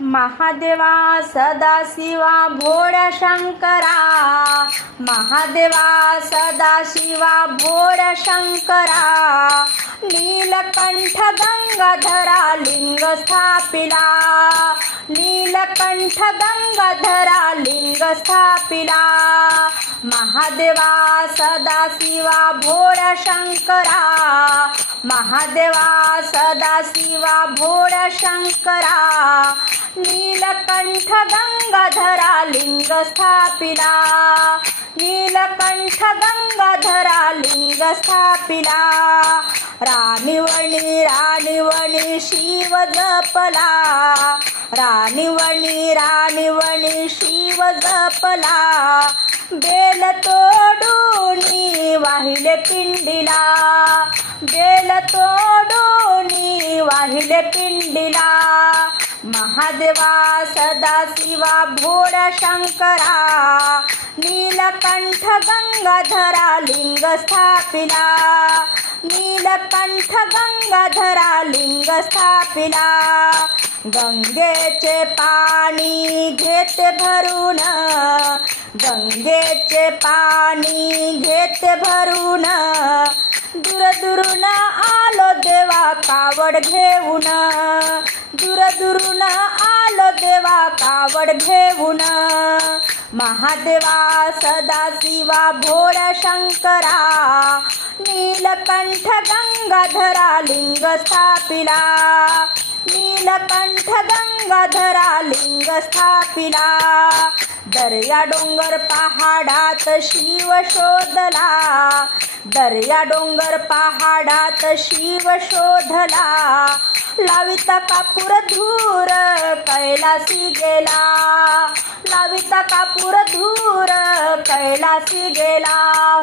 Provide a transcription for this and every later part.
महादेवा सदाशिवा भोळ्या शंकरा, महादेवा सदाशिवा भोळ्या शंकरा, नीलकंठ गंगाधरा लिंग स्थापिला, नीलकंठ गंगाधरा लिंग स्थापिला। महादेवा सदाशिवा भोळ्या शंकरा, महादेवा सदाशिवा भोळ्या शंकरा, नीलकंठ गंगाधरा लिंग स्थापिला, नीलकंठ गंगाधरा लिंग स्थापिला। राणीवणी राणीवणी शिव जपला, राणीवणी राणीवणी शिव जपला, बेल तोडूनी वाहिले पिंडीला, बेल तोडूनी वाहिले पिंडीला। महादेवा सदाशिवा भोळ्या शंकरा, नीलकंठ गंगाधरा लिंग स्थापिला, नीलकंठ गंगाधरा लिंग स्थापिला। गंगेचे पाणी घेते भरून, गंगेचे पाणी घेते भरून, दूर दुरून आलो देवा कावड घेऊन, दूर दुरून आलो देवा कावड घेऊन। महादेवा सदाशिवा भोळ्या शंकरा, नीलकंठ गंगाधरा लिंग स्थापिला, नीलकंठ गंगाधरा लिंग स्थापिला। दर्या डोंगर पहाडात शिव शोधला, दर्या डोंगर पहाडात शिव शोधला, लाविता कापूर धूर कैलासी गेला, लाविता कापूर धूर कैलासी गेला,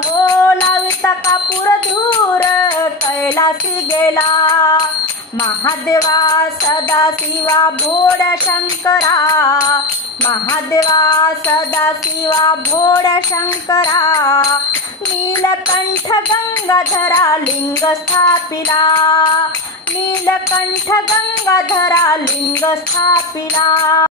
हो लाविता कापूर धूर कैलासी गेला। महादेवा सदाशिवा भोळ्या शंकरा, महादेवा सदाशिवा भोळ्या शंकरा, नीलकंठ गंगाधरा लिंग स्थापिला, नीलकंठ गंगाधरा लिंग स्थापिला।